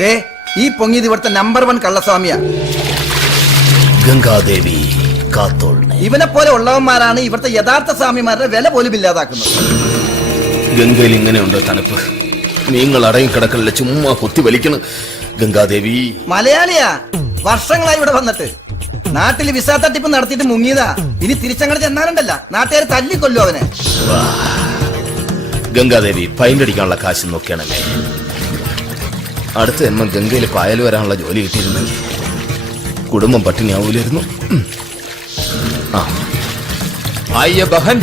ദേ ഈ പൊങ്ങിയത് ഇവിടുത്തെ നമ്പർ 1 കള്ളസ്വാമിയാ. ഗംഗാദേവി കാത്തോളനെ. ഇവനെ പോലെ ഉള്ളവന്മാരാണ് ഇവിടുത്തെ യഥാർത്ഥ സ്വാമിമാരുടെ വില പോലും ഇല്ലാതാക്കുന്നത്. ഗംഗയിൽ ഇങ്ങനെയുണ്ട് തണുപ്പ്. നിങ്ങൾ അടങ്ങിക്കിടക്കണില്ല, ചുമ്മാ കുത്തി വലിക്കണ്. ഗംഗാദേവി മലയാളിയാ, വർഷങ്ങളായി ഇവിടെ വന്നിട്ട്. നാട്ടിൽ വിസ തട്ടിപ്പ് നടത്തിയിട്ട് മുങ്ങിയതാ. ഇനി തിരിച്ചങ്ങോട്ട് ചെന്നാലുണ്ടല്ല നാട്ടുകാർ തല്ലിക്കൊല്ലു അവനെ. ഗംഗാദേവി പൈൻ്റടിക്കാനുള്ള കാശ് നോക്കിയാണല്ലേ. അടുത്ത ജന്മം ഗംഗയിൽ പായൽ വരാനുള്ള ജോലി കിട്ടിയിരുന്നെങ്കിൽ കുടുംബം പട്ടിണിയാവൂലായിരുന്നു. ആ ആയ ബഹൻ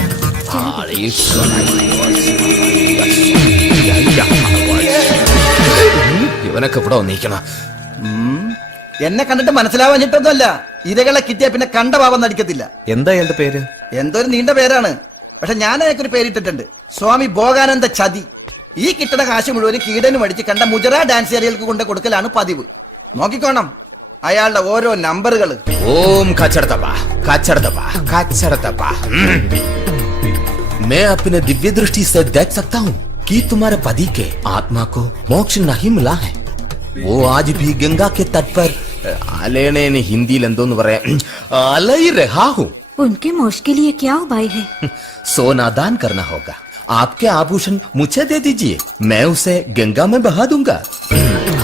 ഇവനൊക്കെ ഇവിടെ വന്നിരിക്കണം. എന്നെ കണ്ടിട്ട് മനസ്സിലാവാഞ്ഞിട്ടൊന്നുമല്ല. ഇരകളെ കിട്ടിയ പിന്നെ കണ്ട പാപം നടിക്കത്തില്ല. എന്താ എന്റെ പേര്? എന്തൊരു നീണ്ട പേരാണ്. പക്ഷെ ഞാൻ അയാൾക്കൊരു പേരിട്ടിട്ടുണ്ട്, സ്വാമി ഭോഗാനന്ദ ചതി. ഈ കിട്ടുന്ന കാശ് മുഴുവൻ കീടനും അടിച്ച് കണ്ട മുജറ ഡാൻസ് ഏരിയകൾക്ക് കൊണ്ട് കൊടുക്കലാണ് പതിവ്. നോക്കിക്കോണം അയാളുടെ ഓരോ നമ്പറുകൾ. ഓം കച്ചടത്തപ്പാ കച്ചടത്തപ്പാ കച്ചടത്തപ്പാ. मैं अपने दिव्य दृष्टि से देख सकता हूँ कि तुम्हारे पति के आत्मा को मोक्ष नहीं मिला है. वो आज भी गंगा के तट पर अलेने ने हिंदी लंदों പറയാ अलई रहा हूँ. उनके मोक्ष के लिए क्या उपाय है? सोना दान करना होगा. आपके आभूषण मुझे दे दीजिए, मैं उसे गंगा में बहा दूंगा.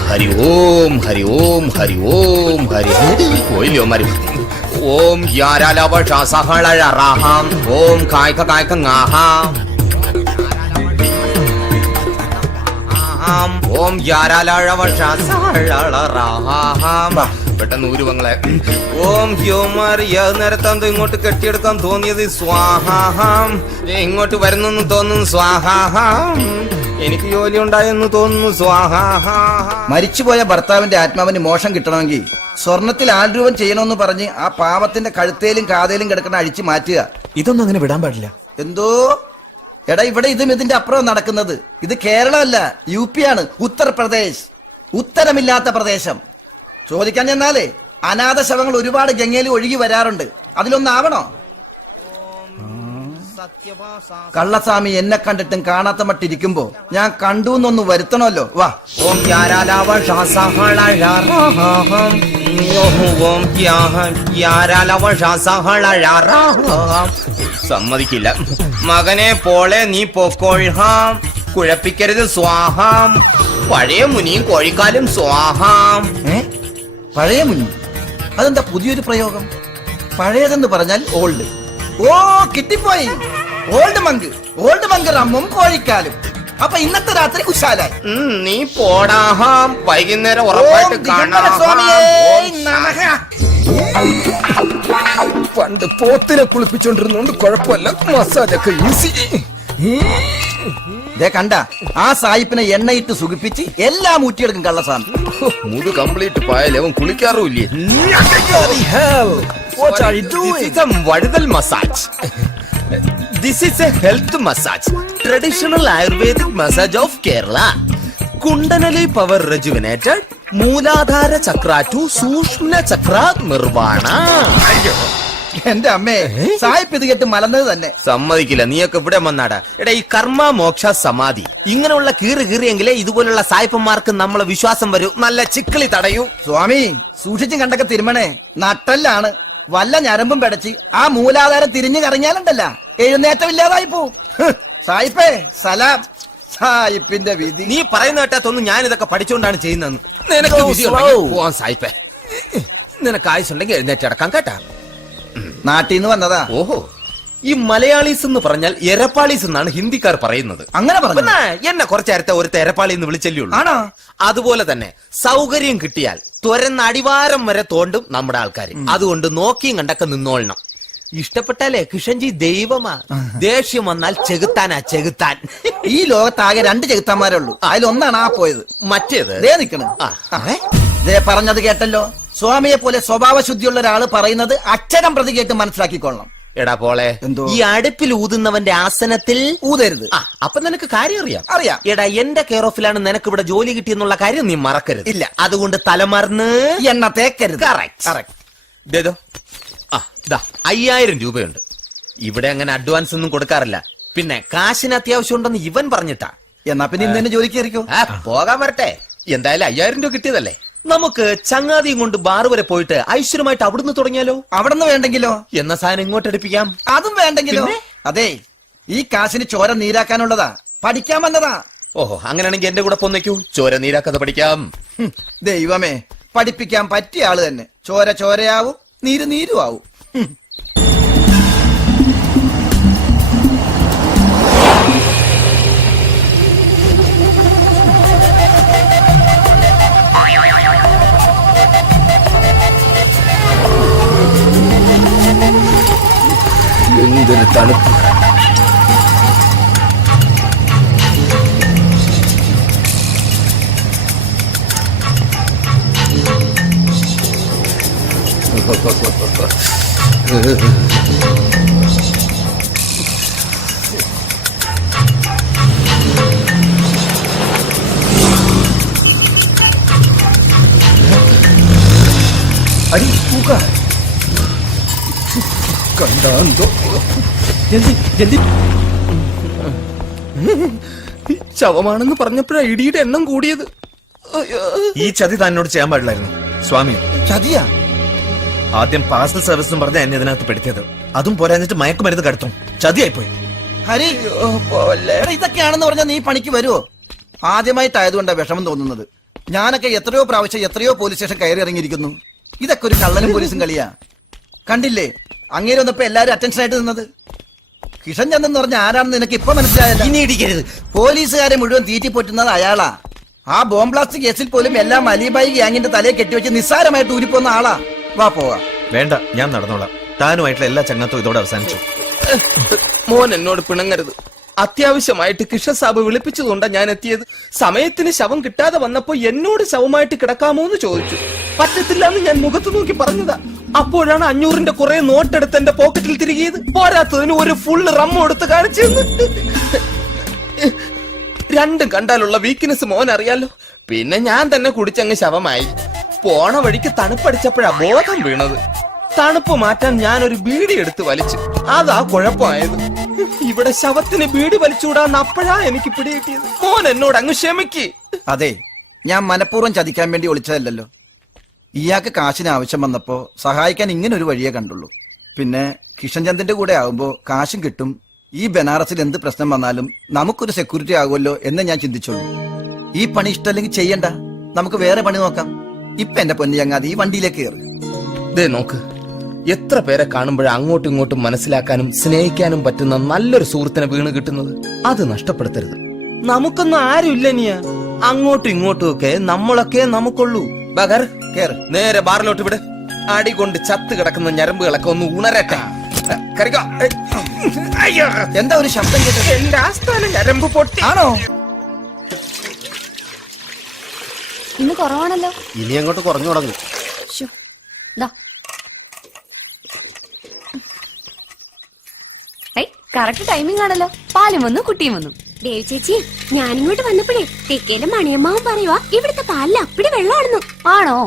हरि ओम हरि ओम हरि ओम हरि कोई लियो मारी. ओम यारालाव शासहळराहाम ओम कायक कायक ngaहाम ഓം യാരാലാഴവ ശാസഹളറാഹാം. പെട്ടെന്ന് ഊരുവങ്ങളെ. ഓം ഹ്യോമാർ നേരത്തെ ഇങ്ങോട്ട് കെട്ടിയെടുക്കാൻ തോന്നിയത് സ്വാഹാഹാം. ഇങ്ങോട്ട് വരുന്നെന്ന് തോന്നുന്നു സ്വാഹാഹാം. എനിക്ക് ജോലി ഉണ്ടായെന്ന് തോന്നുന്നു സ്വാഹാഹാം. മരിച്ചുപോയ ഭർത്താവിന്റെ ആത്മാവിന് മോഷം കിട്ടണമെങ്കിൽ സ്വർണത്തിൽ ആൽരൂപം ചെയ്യണമെന്ന് പറഞ്ഞ് ആ പാവത്തിന്റെ കഴുത്തേലും കാതേലും കിടക്കുന്ന അഴിച്ചു മാറ്റുക. ഇതൊന്നും അങ്ങനെ വിടാൻ പാടില്ല. എന്തോ എടാ, ഇവിടെ ഇതും ഇതിന്റെ അപ്പുറം നടക്കുന്നത്. ഇത് കേരളമല്ല, UP ആണ്, ഉത്തർപ്രദേശ്. ഉത്തരമില്ലാത്ത പ്രദേശം. ചോദിക്കാൻ ചെന്നാലേ അനാഥ ശവങ്ങൾ ഒരുപാട് ഗംഗയിൽ ഒഴുകി വരാറുണ്ട്. അതിലൊന്നാവണോ? കള്ളസ്വാമി എന്നെ കണ്ടിട്ടും കാണാത്ത മട്ടിരിക്കുമ്പോ ഞാൻ കണ്ടു എന്നൊന്ന് വരുത്തണമല്ലോ. വാ. ഓം യാരാലാവ ശാസഹളരാഹാം ഓം യാരാലാവ ശാസഹളരാഹാം. സമ്മതിക്കില്ല. മകനെ പോളെ നീ പൊക്കോൾഹാം, കുഴപ്പിക്കരുത് സ്വാഹാം. പഴയ മുനിയും കോഴിക്കാലും സ്വാഹാം. പഴയ മുനി? അതെന്താ പുതിയൊരു പ്രയോഗം? പഴയതെന്ന് പറഞ്ഞാൽ ഓൾഡ്. ഓ കിട്ടിപ്പോയി. ഓൾഡ് മങ്ക് റമ്മും കോഴിക്കാലും. അപ്പൊ ഇന്നത്തെ രാത്രി കുശാലായി. നീ പോടാഹാം, വൈകുന്നേരം ഉറപ്പായിട്ട് കാണാം. പണ്ട് പോത്തിനെ കുളിപ്പിച്ചോണ്ടിരുന്നോണ്ട് കുഴപ്പമില്ല, മസാജൊക്കെ ഈസി. കണ്ട ആ സായിപ്പിനെ എണ്ണയിട്ട് സുഖിപ്പിച്ച് എല്ലാം ഊറ്റിയെടുക്കും കള്ളസ്വാമി. മുതു കംപ്ലീറ്റ് പായാലേ അവൻ കുളിക്കാറുമില്ലേ. വഴുതൽ massage. This is a health massage, traditional Ayurvedic massage of Kerala. Kundalini power rejuvenated, Muladhara chakra to Sukshma chakra nirvana. എന്റെ അമ്മേ, സായിപ്പ് ഇത് കേട്ട് മലന്നത് തന്നെ. സമ്മതിക്കില്ല. നീയൊക്കെ ഇവിടെ വന്നാടാ. എടാ, ഈ കർമ്മ മോക്ഷ സമാധി ഇങ്ങനെയുള്ള കീറിയെങ്കിലേ ഇതുപോലുള്ള സായിപ്പന്മാർക്ക് നമ്മളെ വിശ്വാസം വരൂ, നല്ല ചിക്കിളി തടയൂ. സ്വാമി സൂക്ഷിച്ചും കണ്ടൊക്കെ തിരുമണേ. നട്ടല്ലാണ്. വല്ല ഞരമ്പും പെടച്ച് ആ മൂലാധാരം തിരിഞ്ഞു കറങ്ങിയാലുണ്ടല്ല എഴുന്നേറ്റമില്ലാതായി പോവും. സായിപ്പേ സലാം. സായിപ്പിന്റെ വിധി. നീ പറയുന്ന കേട്ടാത്തൊന്നും ഞാൻ ഇതൊക്കെ പഠിച്ചുകൊണ്ടാണ് ചെയ്യുന്നതെന്ന്. നിനക്ക് പോവാൻ സായിപ്പേ. നിനക്ക് ആയുസുണ്ടെങ്കിൽ എഴുന്നേറ്റടക്കാം കേട്ടാ. നാട്ടിൽ നിന്ന് വന്നതാ. ഓഹോ, ഈ മലയാളീസ് എന്ന് പറഞ്ഞാൽ എരപ്പാളീസ് എന്നാണ് ഹിന്ദിക്കാർ പറയുന്നത്. അങ്ങനെ പറഞ്ഞു. എന്നെ കുറച്ചേരത്തെ ഒരു എരപ്പാളി എന്ന് വിളിച്ചല്ലേ ഉള്ളൂ. ആണോ? അതുപോലെ തന്നെ സൗകര്യം കിട്ടിയാൽ തുരന്ന അടിവാരം വരെ തോണ്ടും നമ്മുടെ ആൾക്കാർ. അതുകൊണ്ട് നോക്കിയും കണ്ടൊക്കെ നിന്നോളണം. ഇഷ്ടപ്പെട്ടാലേ കിഷൻജി ദൈവമാ. ദേഷ്യം വന്നാൽ ചെകുത്താനാ ചെകുത്താൻ. ഈ ലോകത്താകെ 2 ചെകുത്താന്മാരുള്ളൂ. അതിലൊന്നാണ് ആ പോയത്. മറ്റേത് ദേ നിക്കണ്. പറഞ്ഞത് കേട്ടല്ലോ. സ്വാമിയെ പോലെ സ്വഭാവ ശുദ്ധിയുള്ള ഒരാള് പറയുന്നത് അക്ഷരം പ്രതി കേട്ട് മനസ്സിലാക്കിക്കൊള്ളണം. എടാ പോളെ, ഈ അടുപ്പിൽ ഊതുന്നവന്റെ ആസനത്തിൽ ഊതരുത്. അപ്പൊ നിനക്ക് കാര്യം അറിയാം. എടാ, എന്റെ കെയർ ഓഫിലാണ് നിനക്ക് ഇവിടെ ജോലി കിട്ടിയെന്നുള്ള കാര്യം നീ മറക്കരുത്. ഇല്ല. അതുകൊണ്ട് തലമറന്ന് എണ്ണ തേക്കരുത്. 5000 രൂപയുണ്ട്. ഇവിടെ അങ്ങനെ അഡ്വാൻസ് ഒന്നും കൊടുക്കാറില്ല. പിന്നെ കാശിന് അത്യാവശ്യം ഉണ്ടെന്ന് ഇവൻ പറഞ്ഞിട്ടാ. എന്നാ പിന്നെ ഇന്ന് തന്നെ ജോലിക്ക് കയറിക്കോ. പോകാൻ വരട്ടെ. എന്തായാലും 5000 രൂപ കിട്ടിയതല്ലേ, നമുക്ക് ചങ്ങാതിയും കൊണ്ട് ബാർ വരെ പോയിട്ട് ഐശ്വര്യമായിട്ട് അവിടുന്ന് തുടങ്ങിയാലോ? അവിടുന്ന് വേണ്ടെങ്കിലോ? എന്ന സാധനം ഇങ്ങോട്ട് അടുപ്പിക്കാം. അതും വേണ്ടെങ്കിലോ? അതെ, ഈ കാശിന് ചോര നീരാക്കാനുള്ളതാ, പഠിക്കാൻ വന്നതാ. ഓഹോ, അങ്ങനെയാണെങ്കിൽ എന്റെ കൂടെ പോന്നേക്കൂ, ചോര നീരാക്കാതെ പഠിക്കാം. ദൈവമേ, പഠിപ്പിക്കാൻ പറ്റിയ ആള് തന്നെ. ചോര ചോരയാവും, നീര് നീരും ആവും. എന്തൊരു തണുപ്പ്. അടി പൂക്ക കണ്ടോ? ശവമാണെന്ന് പറഞ്ഞപ്പോഴാ ഇടിയുടെ എണ്ണം കൂടിയത്. ഈ ചതി തന്നോട് ചെയ്യാൻ പാടില്ലായിരുന്നു സ്വാമിയോ. ചതിയാ? ആദ്യം പാർസൽ സർവീസ് എന്ന് പറഞ്ഞ എന്നെ ഇതിനകത്ത് പെടുത്തിയത്. അതും പോരാഞ്ഞിട്ട് മയക്കുമരുന്ന് കടത്തും. ചതിയായിപ്പോയി. ഹരി, എടാ, ഇതൊക്കെയാണെന്ന് പറഞ്ഞാൽ നീ പണിക്ക് വരുവോ? ആദ്യമായിട്ടായതുകൊണ്ടാ വിഷമം തോന്നുന്നത്. ഞാനൊക്കെ എത്രയോ പ്രാവശ്യം എത്രയോ പോലീസ് സ്റ്റേഷൻ കയറി ഇറങ്ങിയിരിക്കുന്നു. ഇതൊക്കെ ഒരു കള്ളനും പോലീസും കളിയാ. കണ്ടില്ലേ, അങ്ങേര് വന്നപ്പോ എല്ലാരും അറ്റൻഷൻ ആയിട്ട് നിന്നത്. കിഷൻ ചന്ദ് എന്ന് പറഞ്ഞ ആരാണെന്ന് നിനക്ക് ഇപ്പൊ മനസ്സിലായല്ലോ. ഇനി ഇടിക്കരുത്. പോലീസുകാരെ മുഴുവൻ തീറ്റിപ്പൊറ്റുന്നത് അയാളാ. ആ ബോംബ് ബ്ലാസ്റ്റ് കേസിൽ പോലും എല്ലാം അലിബായി ഗ്യാങ്ങിന്റെ തലയെ കെട്ടിവെച്ച് നിസ്സാരമായിട്ട് ഊരിപ്പോന്ന ആളാ. വാ പോവാ. വേണ്ട, ഞാൻ നടന്നോളാം. താനുമായിട്ടുള്ള എല്ലാ ചങ്ങാത്തും ഇതോടെ അവസാനിച്ചു. മോൻ എന്നോട് പിണങ്ങരുത്. അത്യാവശ്യമായിട്ട് കിഷൻ സാബ് വിളിപ്പിച്ചതുകൊണ്ടാ ഞാൻ എത്തിയത്. സമയത്തിന് ശവം കിട്ടാതെ വന്നപ്പോ എന്നോട് ശവമായിട്ട് കിടക്കാമോ എന്ന് ചോദിച്ചു. പറ്റത്തില്ല എന്ന് ഞാൻ മുഖത്ത് നോക്കി പറഞ്ഞതാ. അപ്പോഴാണ് 500ന്റെ കുറെ നോട്ടെടുത്ത് എന്റെ പോക്കറ്റിൽ തിരികിയത്. പോരാത്തതിന് ഒരു ഫുള്ള് റമ്മ എടുത്ത് കാണിച്ചെന്ന്. രണ്ടും കണ്ടാലുള്ള വീക്ക്നെസ് മോൻ അറിയാലോ. പിന്നെ ഞാൻ തന്നെ കുടിച്ചങ്ങ് ശവമായി. പോണ വഴിക്ക് തണുപ്പടിച്ചപ്പോഴാ ബോധം വീണത്. തണുപ്പ് മാറ്റാൻ ഞാൻ ഒരു ബീഡി എടുത്ത് വലിച്ചു. അതാ കുഴപ്പമായത്. ഇവിടെ ശവത്തിന് ബീഡി വലിച്ചുകൂടാന്ന് അപ്പോഴാ എനിക്ക് പിടികിട്ടിയത്. മോൻ എന്നോട് അങ്ങ് ക്ഷമിക്ക്. അതെ, ഞാൻ മനഃപൂർവ്വം ചതിക്കാൻ വേണ്ടി ഒളിച്ചതല്ലോ. ഇയാൾക്ക് കാശിന് ആവശ്യം വന്നപ്പോ സഹായിക്കാൻ ഇങ്ങനെ ഒരു വഴിയേ കണ്ടുള്ളൂ. പിന്നെ കിഷൻ ചന്ദിന്റെ കൂടെ ആവുമ്പോ കാശും കിട്ടും. ഈ ബനാറസിൽ എന്ത് പ്രശ്നം വന്നാലും നമുക്കൊരു സെക്യൂരിറ്റി ആകുമല്ലോ എന്ന് ഞാൻ ചിന്തിച്ചുള്ളൂ. ഈ പണി ഇഷ്ടമല്ലെങ്കിൽ ചെയ്യണ്ട, നമുക്ക് വേറെ പണി നോക്കാം. ഇപ്പൊ എന്റെ പൊന്നു ചങ്ങാതി, ഈ വണ്ടിയിലേക്ക് കയറി. ദേ നോക്ക്, എത്ര പേരെ കാണുമ്പോഴേ അങ്ങോട്ടും ഇങ്ങോട്ടും മനസ്സിലാക്കാനും സ്നേഹിക്കാനും പറ്റുന്ന നല്ലൊരു സുഹൃത്തിനെ വീണ് കിട്ടുന്നത്. അത് നഷ്ടപ്പെടുത്തരുത്. നമുക്കൊന്നും ആരുമില്ല നീയാ. അങ്ങോട്ടും ഇങ്ങോട്ടും ഒക്കെ നമ്മളൊക്കെ നമുക്കുള്ളൂ. ബഗർ കേറ്. നേരെ ബാറിലോട്ട് വിട്. അടി കൊണ്ട് ചത്ത് കിടക്കുന്ന ഞരമ്പുകളൊക്കെ ഒന്ന് ഉണരട്ടെ. കറിക്കോ. അയ്യോ, എന്താ ഒരു ശബ്ദം കേട്ടത്? എന്റെ ആസ്ഥാന ഞരമ്പ് പൊട്ടി. ആണോ? ഇന്ന് കുറവാണല്ലോ. ഇനി അങ്ങോട്ട് കുറഞ്ഞു തുടങ്ങും. ശ്ശോ, ദാ. കറക്റ്റ് ടൈമിംഗ് ആണല്ലോ. പാലും വന്നു, കുട്ടിയും വന്നു. ദേവി ചേച്ചി, ഞാനിങ്ങോട്ട് വന്നപ്പോഴേ തെക്കേലെ മണിയമ്മാവും പറയുവാ ഇവിടുത്തെ പാലിൽ അപ്പിടി വെള്ളമാണെന്നു. ആണോ?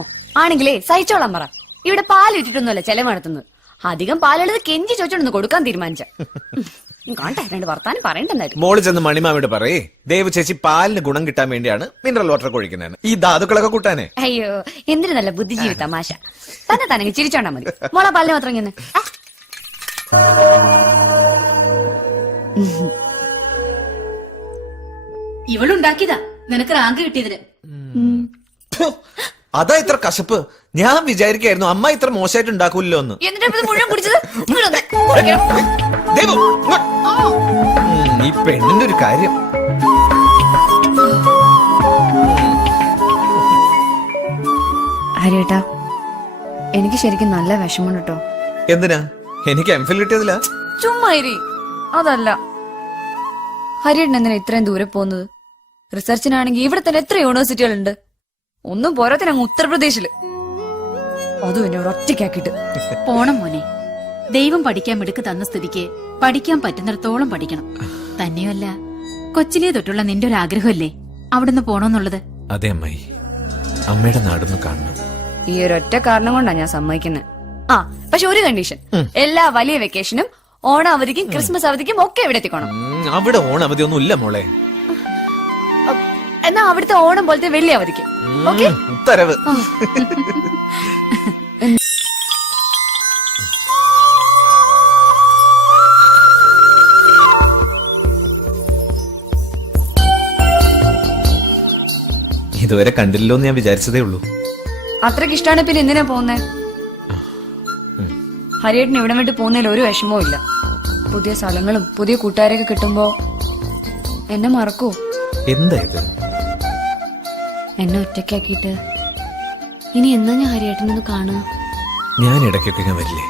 ആണെങ്കിലേ സഹിച്ചോളാൻ പറ. ഇവിടെ പാൽ ഇട്ടിട്ടൊന്നുമല്ല ചെലവ് നടത്തുന്നത്. അധികം പാലെടുത്ത് കെഞ്ചി ചോദിച്ചോണ്ടൊന്ന് കൊടുക്കാൻ തീരുമാനിച്ച. കാണട്ടെ, രണ്ട് വർത്താനം പറയണ്ടെന്നായിരുന്നു. മോള് ചെന്ന് മണിമാമിയോട് പറയേ, ദേവ് ചേച്ചി പാലിന് ഗുണം കിട്ടാൻ വേണ്ടിയാണ് മിനറൽ വാട്ടർ ഒഴിക്കുന്നതാണ്. ഈ ധാതുക്കളൊക്കെ കൂട്ടാനേ. അയ്യോ, എന്തിനു നല്ല ബുദ്ധിജീവി തമാശ. തന്നെ തന്നെ ചിരിച്ചോണ്ടാ മതി. മോളെ പാലിന് മാത്രം ഇങ്ങനെ. ഇവളുണ്ടാക്കിയതാ നിനക്ക് റാങ്ക് കിട്ടിയതിന്. അതാ ഇത്ര കശപ്പ്. ഞാൻ വിചാരിക്കായിരുന്നു അമ്മ ഇത്ര മോശമായിട്ട് ഉണ്ടാക്കൂല്ലോ എന്ന്. എന്നിട്ട് ഇത് മുഴുവൻ കുടിച്ചത്. ദേവു, ഈ പെണ്ണിന്റെ ഒരു കാര്യം. ഹരിയേട്ടാ, എനിക്ക് ശരിക്കും നല്ല വിഷമമുണ്ട് കേട്ടോ. എന്തിനാ? എനിക്ക് എംഫിൽ കിട്ടിയതില്ല. ചുമ്മാ ഇരി. അതല്ല, ഹരിയേട്ടൻ എന്തിനാ ഇത്രയും ദൂരെ പോകുന്നത്? റിസർച്ചിനാണെങ്കിൽ ഇവിടെ തന്നെ എത്ര യൂണിവേഴ്സിറ്റികളുണ്ട്. ഒന്നും പോരാത്തിന് അങ്ങ് ഉത്തർപ്രദേശില്. അതും എന്നെ ഇവിടെ ഒറ്റയ്ക്കാക്കിട്ട്. പോണം മോനെ, ദൈവം പഠിക്കാൻ മിടുക്ക് തന്ന സ്ഥിതിക്ക് പഠിക്കാൻ പറ്റുന്നിടത്തോളം പഠിക്കണം. തന്നെയല്ല, കൊച്ചിലേ തൊട്ടുള്ള നിന്റെ ഒരു ആഗ്രഹമല്ലേ അവിടുന്ന് പോണോന്നുള്ളത്? അതെ അമ്മായി, അമ്മയുടെ നാടൊന്ന് കാണണം. ഈ ഒരൊറ്റ കാരണം കൊണ്ടാ ഞാൻ സമ്മതിക്കുന്നത്. ആ, പക്ഷെ ഒരു കണ്ടീഷൻ. എല്ലാ വലിയ വെക്കേഷനും ഓണം അവധിക്കും ക്രിസ്മസ് അവധിക്കും ഒക്കെ ഇവിടെ എത്തിക്കണം. അവിടെ ഓണം അവധിയൊന്നും ഇല്ല മോളെ. എന്നാ അവിടുത്തെ ഓണം പോലത്തെ വലിയ അവധിക്ക്. ഓക്കെ? ഉത്തരവ്. ഇതുവരെ കണ്ടില്ലല്ലോ എന്ന് ഞാൻ വിചാരിച്ചതേ ഉള്ളൂ. അത്രക്ക് ഇഷ്ടാണ് പിന്നെ എന്തിനാ പോകുന്നേ? ഹരിയേട്ടന് ഇവിടം വിട്ട് പോകുന്നതിൽ ഒരു വിഷമവും ഇല്ല. പുതിയ സ്ഥലങ്ങളും പുതിയ കൂട്ടുകാരെയൊക്കെ കിട്ടുമ്പോ എന്നെ മറക്കൂ? എന്താ ഇത്? എന്നെ ഒറ്റയ്ക്കാക്കിയിട്ട് ഇനി എന്നാ ഞാൻ ഹരിയേട്ടനൊന്ന് കാണുക? ഞാൻ ഇടയ്ക്കൊക്കെ ഇങ്ങനെ വരില്ലേ?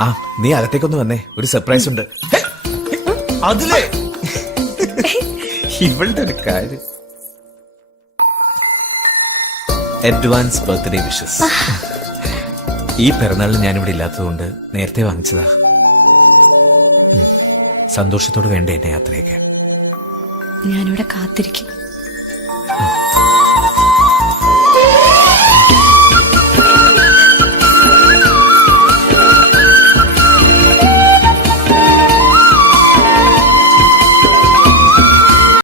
ആ, നീ അകത്തേക്കൊന്ന് വന്നേ, ഒരു സർപ്രൈസ് ഉണ്ട്. ഹേ, അതിലേ ഇവളുടെ ഒരു കാര്യം. Advance birthday wishes. ഈ പിറന്നാളിൽ ഞാനിവിടെ ഇല്ലാത്തതുകൊണ്ട് നേരത്തെ വാങ്ങിച്ചതാ. സന്തോഷത്തോടെ വേണ്ട എന്നെ യാത്രയൊക്കെ. ഞാനിവിടെ കാത്തിരിക്കും.